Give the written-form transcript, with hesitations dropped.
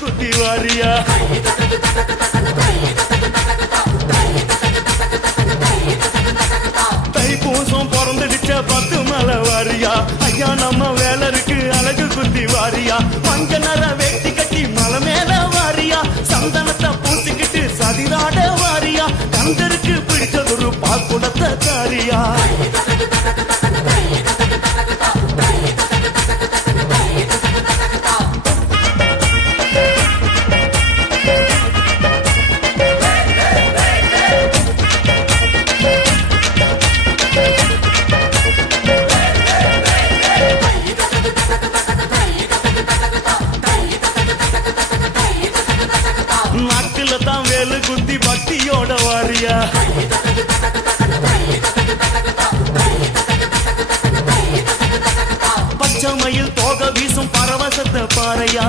குத்தி வாரியா தைப்பூசம் பிறந்துடுச்ச 10 மலை வாரியா ஐயா நம்ம வேலருக்கு அழகு குத்தி வாரியா மஞ்ச நர வேட்டி கட்டி மலை மேல வாரியா சந்தனத்தை பூசிக்கிட்டு சதிராட வாரியா கந்தருக்கு பிடிச்சதொரு பாக்குடத்தை தாரியா நாக்குல தான் வேலு குத்தி பக்தியோட வாரியா பச்சை மயில் தோக வீசும் பரவசத்தை பாறையா